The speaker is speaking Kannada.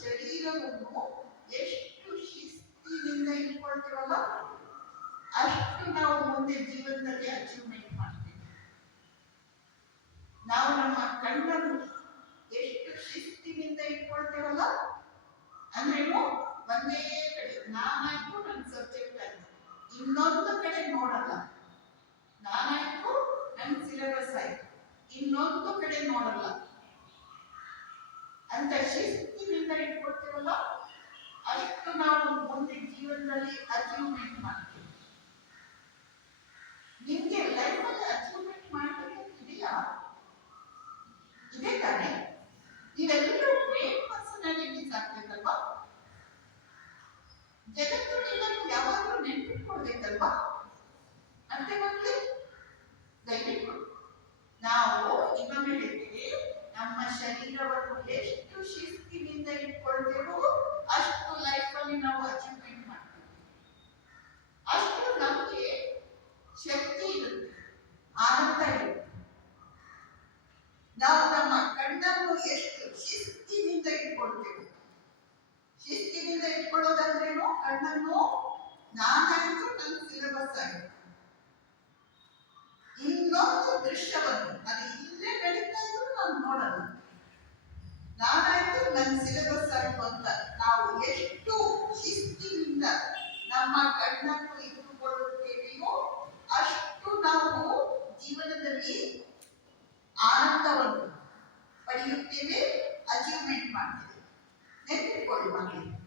ಶರೀರವನ್ನು ಎಷ್ಟು ಶಿಸ್ತಿನಿಂದ ಇಟ್ಕೊಳ್ತೀವಲ್ಲ ಅಷ್ಟು ನಾವು ಮುಂದೆ ಜೀವನದಲ್ಲಿ ಅಚೀವ್ಮೆಂಟ್ ಮಾಡ್ತೀವಿ. ನಾವು ನಮ್ಮ ಕಣ್ಣನ್ನು ಎಷ್ಟು ಶಿಸ್ತಿನಿಂದ ಇಟ್ಕೊಳ್ತೇವಲ್ಲ ಅಂದ್ರೇನು ಒಂದೇ ಕಡೆ ನಾನಾಯ್ತು ನನ್ನ ಸಬ್ಜೆಕ್ಟ್ ಆಯ್ತು, ಇನ್ನೊಂದು ಕಡೆ ನೋಡಲ್ಲ. ನಾನಾಯ್ತು ನನ್ನ ಸಿಲೆಬಸ್ ಆಯ್ತು, ಇನ್ನೊಂದು ಕಡೆ ನೋಡಲ್ಲ ಅಂತ ಶಿಸ್ತಿನಿಂದ ಇಟ್ಕೊಳ್ತೇವಲ್ಲ ಅಷ್ಟು ನಾವು ಮುಂದೆ ಜೀವನದಲ್ಲಿ ಅಚೀವ್ಮೆಂಟ್ ಮಾಡ್ತೀವಿ. ನಿಮ್ಗೆ ಲೈಫಲ್ಲಿ ಅಚೀವ್ಮೆಂಟ್ ಮಾಡಬೇಕಿದೆಯಾ? ಇದೆ ತಾನೆ? ನೀವೆಲ್ಲರೂ ಗ್ರೇಟ್ ಪರ್ಸನಾಲಿಟೀಸ್ ಆಗ್ಬೇಕಲ್ವಾ? ಜಗತ್ತು ನಿಮ್ಮನ್ನು ಯಾವಾಗಲೂ ನೆನಪಿಟ್ಕೊಳ್ಬೇಕಲ್ವಾ? ಅಂತೆ ಮಕ್ಕಳೇ, ದಯವಿಟ್ಟು ನಾವು ಇನ್ನೊಮ್ಮೆ ಹೇಳ್ತೀವಿ, ನಮ್ಮ ಶರೀರವನ್ನು ಎಷ್ಟು ಶಿಸ್ತಿನಿಂದ ಇಟ್ಕೊಳ್ತೇವೋ ಅಷ್ಟು ಲೈಫಲ್ಲಿ ನಾವು ಅಚೀವ್ಮೆಂಟ್ ಮಾಡ್ತೀವಿ. ಅಷ್ಟು ನಮಗೆ ಶಕ್ತಿ ಇರುತ್ತೆ, ಆನಂದ ಇರುತ್ತೆ. ನಾವು ನಮ್ಮ ಕಣ್ಣನ್ನು ಎಷ್ಟು ಶಿಸ್ತಿನಿಂದ ಇಟ್ಕೊಳ್ತೇವೆ. ಶಿಸ್ತಿನಿಂದ ಇಟ್ಕೊಳ್ಳೋದಂದ್ರೇನು? ಕಣ್ಣನ್ನು ನಾನಾಯ್ತು ನನ್ನ ಸಿಲೆಬಸ್ ಆಯ್ತು, ಇನ್ನೊಂದು ದೃಶ್ಯವನ್ನು ಅದು ಇಲ್ಲೇ ನಡೀತಾ ಇದ್ರು ನಾನು ನೋಡಲ್ಲ. ನಾನಾಯ್ತು ನನ್ನ ಸಿಲೆಬಸ್ ಆಯ್ತು ಅಂತ ನಾವು ಎಷ್ಟು ಶಿಸ್ತಿನಿಂದ ನಮ್ಮ ಕಣ್ಣನ್ನು ಇಟ್ಟುಕೊಳ್ಳುತ್ತೇವೆಯೋ ಅಷ್ಟು ನಾವು ಜೀವನದಲ್ಲಿ ಆನಂದವನ್ನು ಪಡೆಯುತ್ತೇವೆ, ಅಚೀವ್ಮೆಂಟ್ ಮಾಡ್ತೇವೆ. ನೆನಪಿಟ್ಕೊಳ್ಳಿ ಮಕ್ಕಳಿಗೆ.